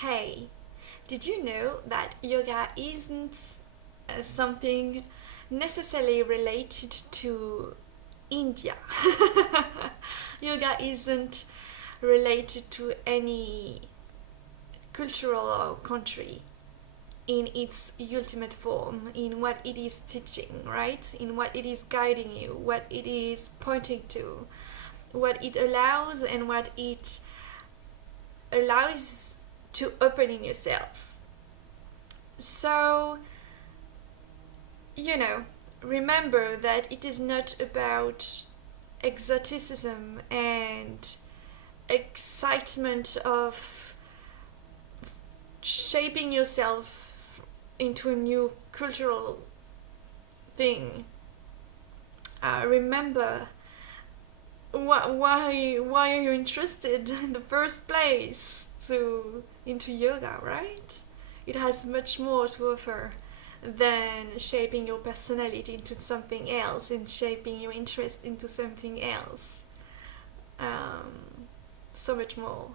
Hey, did you know that yoga isn't something necessarily related to India? Yoga isn't related to any cultural or country in its ultimate form, in what it is teaching, right? In what it is guiding you, what it is pointing to, what it allows, and what it allows to open in yourself. So, you know, remember that it is not about exoticism and excitement of shaping yourself into a new cultural thing. Remember why are you interested in the first place to into yoga, right? It has much more to offer than shaping your personality into something else and shaping your interest into something else. um, so much more.